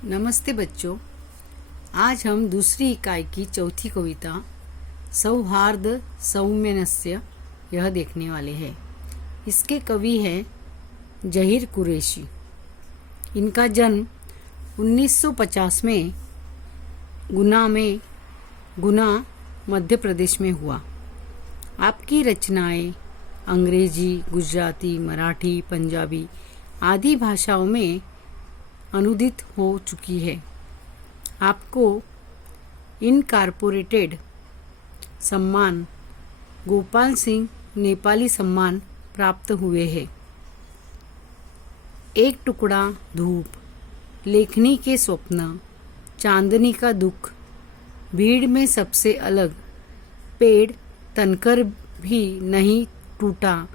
नमस्ते बच्चों। आज हम दूसरी इकाई की चौथी कविता सौहार्द सौम्यनस्य यह देखने वाले हैं। इसके कवि हैं जहीर कुरैशी। इनका जन्म 1950 में गुना मध्य प्रदेश में हुआ। आपकी रचनाएं अंग्रेजी, गुजराती, मराठी, पंजाबी आदि भाषाओं में अनुदित हो चुकी है। आपको इनकॉर्पोरेटेड सम्मान, गोपाल सिंह नेपाली सम्मान प्राप्त हुए हैं। एक टुकड़ा धूप, लेखनी के स्वप्न, चांदनी का दुख, भीड़ में सबसे अलग, पेड़ तनकर भी नहीं टूटा,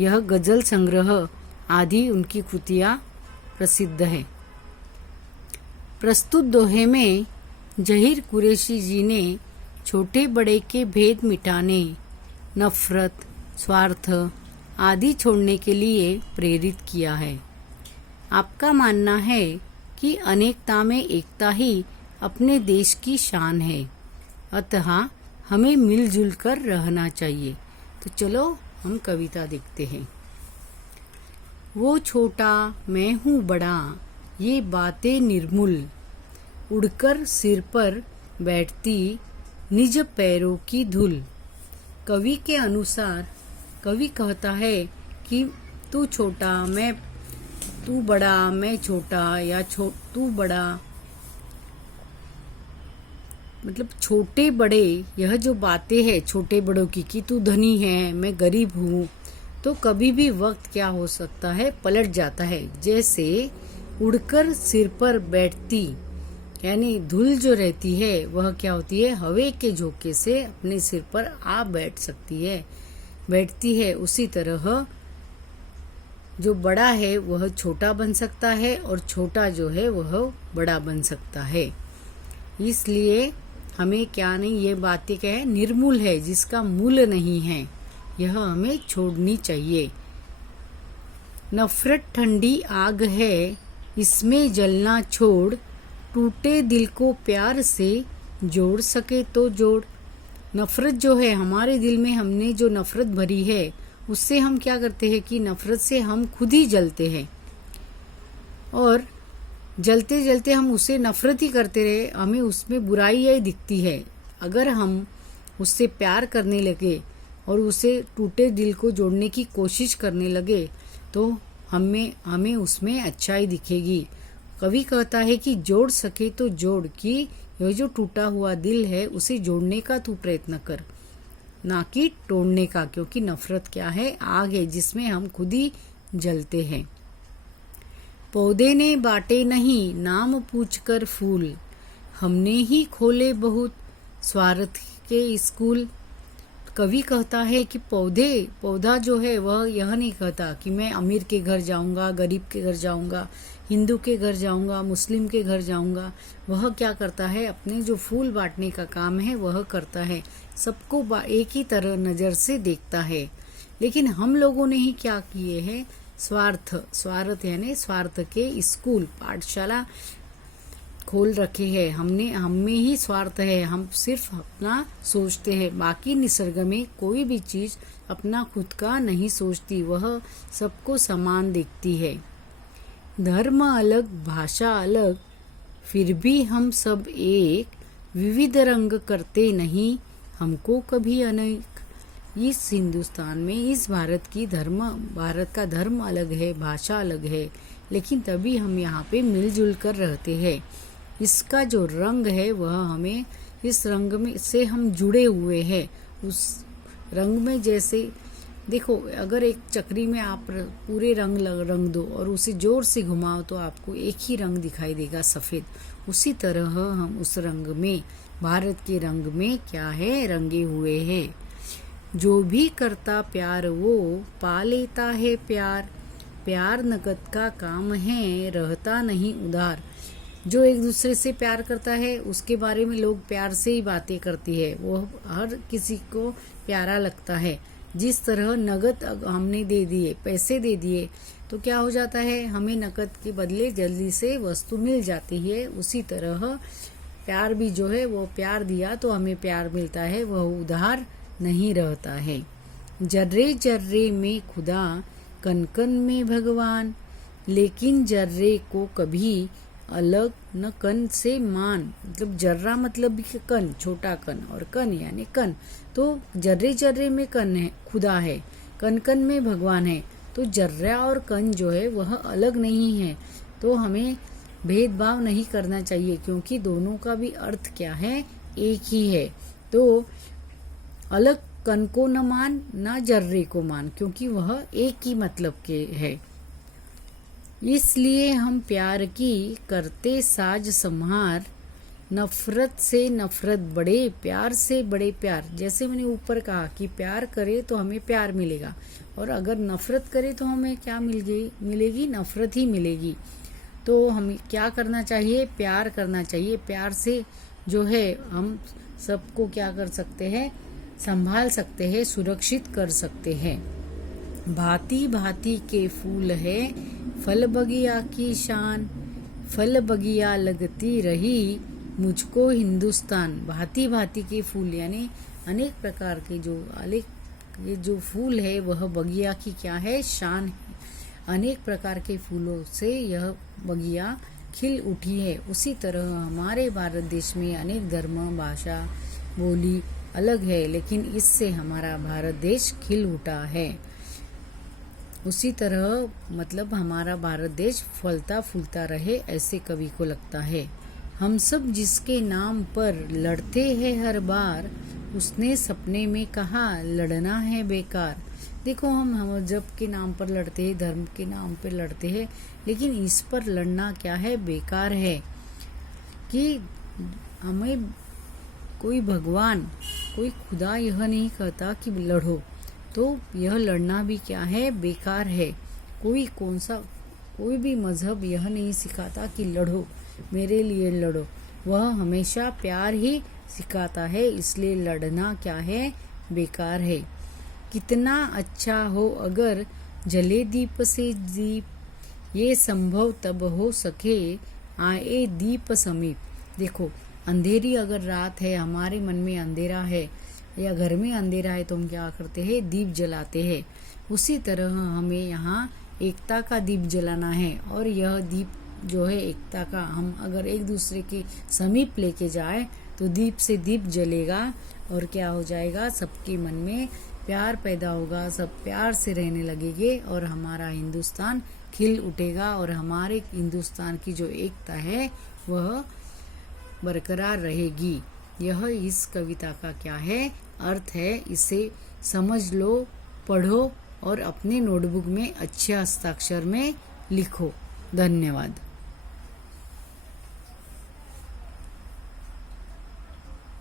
यह गजल संग्रह आदि उनकी कृतियां प्रसिद्ध है। प्रस्तुत दोहे में जहीर कुरैशी जी ने छोटे बड़े के भेद मिटाने, नफरत, स्वार्थ आदि छोड़ने के लिए प्रेरित किया है। आपका मानना है कि अनेकता में एकता ही अपने देश की शान है, अतः हमें मिलजुल कर रहना चाहिए। तो चलो हम कविता देखते हैं। वो छोटा मैं हूँ बड़ा, ये बातें निर्मूल, उड़कर सिर पर बैठती निज पैरों की धूल। कवि के अनुसार कवि कहता है कि तू छोटा तू बड़ा मैं छोटा, या तू बड़ा, मतलब छोटे बड़े यह जो बातें हैं छोटे बड़ों की कि तू धनी है मैं गरीब हूँ, तो कभी भी वक्त क्या हो सकता है, पलट जाता है। जैसे उड़कर सिर पर बैठती, यानी धूल जो रहती है वह क्या होती है, हवा के झोंके से अपने सिर पर आ बैठती है। उसी तरह जो बड़ा है वह छोटा बन सकता है और छोटा जो है वह बड़ा बन सकता है। इसलिए हमें क्या नहीं, ये बातें क्या है, निर्मूल है, जिसका मूल्य नहीं है, यह हमें छोड़नी चाहिए। नफरत ठंडी आग है, इसमें जलना छोड़, टूटे दिल को प्यार से जोड़ सके तो जोड़। नफरत जो है हमारे दिल में, हमने जो नफरत भरी है उससे हम क्या करते हैं कि नफरत से हम खुद ही जलते हैं, और जलते जलते हम उससे नफरत ही करते रहे, हमें उसमें बुराई ही दिखती है। अगर हम उससे प्यार करने लगे और उसे टूटे दिल को जोड़ने की कोशिश करने लगे तो हमें उसमें अच्छाई दिखेगी। कवि कहता है कि जोड़ सके तो जोड़, कि यह जो टूटा हुआ दिल है उसे जोड़ने का तू प्रयत्न कर, ना कि तोड़ने का, क्योंकि नफरत क्या है, आग है जिसमें हम खुद ही जलते हैं। पौधे ने बांटे नहीं नाम पूछकर फूल, हमने ही खोले बहुत स्वार्थ के स्कूल। कवि कहता है कि पौधा जो है वह यह नहीं कहता कि मैं अमीर के घर जाऊंगा, गरीब के घर जाऊंगा, हिंदू के घर जाऊंगा, मुस्लिम के घर जाऊंगा। वह क्या करता है, अपने जो फूल बांटने का काम है वह करता है, सबको एक ही तरह नज़र से देखता है। लेकिन हम लोगों ने ही क्या किए हैं, स्वार्थ यानी स्वार्थ के स्कूल, पाठशाला खोल रखे हैं। हमें ही स्वार्थ है, हम सिर्फ अपना सोचते हैं, बाकी निसर्ग में कोई भी चीज अपना खुद का नहीं सोचती, वह सबको समान देखती है। धर्म अलग, भाषा अलग, फिर भी हम सब एक, विविध रंग करते नहीं हमको कभी अनेक। इस हिंदुस्तान में, इस भारत का धर्म अलग है, भाषा अलग है, लेकिन तभी हम यहाँ पे मिलजुल कर रहते हैं। इसका जो रंग है वह हमें, इस रंग में से हम जुड़े हुए हैं। उस रंग में जैसे देखो, अगर एक चक्री में आप पूरे रंग दो और उसे जोर से घुमाओ तो आपको एक ही रंग दिखाई देगा, सफ़ेद। उसी तरह हम उस रंग में, भारत के रंग में क्या है, रंगे हुए हैं। जो भी करता प्यार वो पा लेता है प्यार, प्यार नकद का काम है रहता नहीं उधार। जो एक दूसरे से प्यार करता है उसके बारे में लोग प्यार से ही बातें करती है, वो हर किसी को प्यारा लगता है। जिस तरह नगद हमने दे दिए, पैसे दे दिए, तो क्या हो जाता है, हमें नकद के बदले जल्दी से वस्तु मिल जाती है। उसी तरह प्यार भी जो है वो प्यार दिया तो हमें प्यार मिलता है, वह उधार नहीं रहता है। जर्रे जर्रे में खुदा, कन कन में भगवान, लेकिन जर्रे को कभी अलग न कन से मान। मतलब जर्रा मतलब भी कन, छोटा कन, और कन यानी कन। तो जर्रे जर्रे में कन है, खुदा है, कन कन में भगवान है। तो जर्रा और कन जो है वह अलग नहीं है। तो हमें भेदभाव नहीं करना चाहिए, क्योंकि दोनों का भी अर्थ क्या है, एक ही है। तो अलग कन को न मान, ना जर्रे को मान, क्योंकि वह एक ही मतलब के है। इसलिए हम प्यार की करते साज संहार, नफरत से नफरत बड़े, प्यार से बड़े प्यार। जैसे मैंने ऊपर कहा कि प्यार करे तो हमें प्यार मिलेगा, और अगर नफरत करे तो हमें क्या मिलेगी, नफरत ही मिलेगी। तो हमें क्या करना चाहिए, प्यार करना चाहिए। प्यार से जो है हम सबको क्या कर सकते हैं, संभाल सकते हैं, सुरक्षित कर सकते हैं। भांति भांति के फूल है, फल बगिया की शान, फल बगिया लगती रही मुझको हिंदुस्तान। भांति भांति के फूल यानी अनेक प्रकार के ये जो फूल है वह बगिया की क्या है, शान है। अनेक प्रकार के फूलों से यह बगिया खिल उठी है। उसी तरह हमारे भारत देश में अनेक धर्म, भाषा, बोली अलग है, लेकिन इससे हमारा भारत देश खिल उठा है। उसी तरह मतलब हमारा भारत देश फलता फूलता रहे, ऐसे कवि को लगता है। हम सब जिसके नाम पर लड़ते हैं हर बार, उसने सपने में कहा लड़ना है बेकार। देखो हम जब के नाम पर लड़ते हैं, धर्म के नाम पर लड़ते हैं, लेकिन इस पर लड़ना क्या है, बेकार है। कि हमें कोई भगवान, कोई खुदा यह नहीं कहता कि लड़ो, तो यह लड़ना भी क्या है, बेकार है। कोई भी मजहब यह नहीं सिखाता कि लड़ो, मेरे लिए लड़ो। वह हमेशा प्यार ही सिखाता है, इसलिए लड़ना क्या है, बेकार है। कितना अच्छा हो अगर जले दीप से दीप, ये संभव तब हो सके आए दीप समीप। देखो अंधेरी अगर रात है, हमारे मन में अंधेरा है या घर में अंधेरा है, तो हम क्या करते हैं, दीप जलाते हैं। उसी तरह हमें यहाँ एकता का दीप जलाना है, और यह दीप जो है एकता का, हम अगर एक दूसरे के समीप लेके जाए तो दीप से दीप जलेगा, और क्या हो जाएगा, सबके मन में प्यार पैदा होगा, सब प्यार से रहने लगेंगे, और हमारा हिंदुस्तान खिल उठेगा, और हमारे हिंदुस्तान की जो एकता है वह बरकरार रहेगी। यह इस कविता का क्या है, अर्थ है। इसे समझ लो, पढ़ो और अपने नोटबुक में अच्छे हस्ताक्षर में लिखो। धन्यवाद।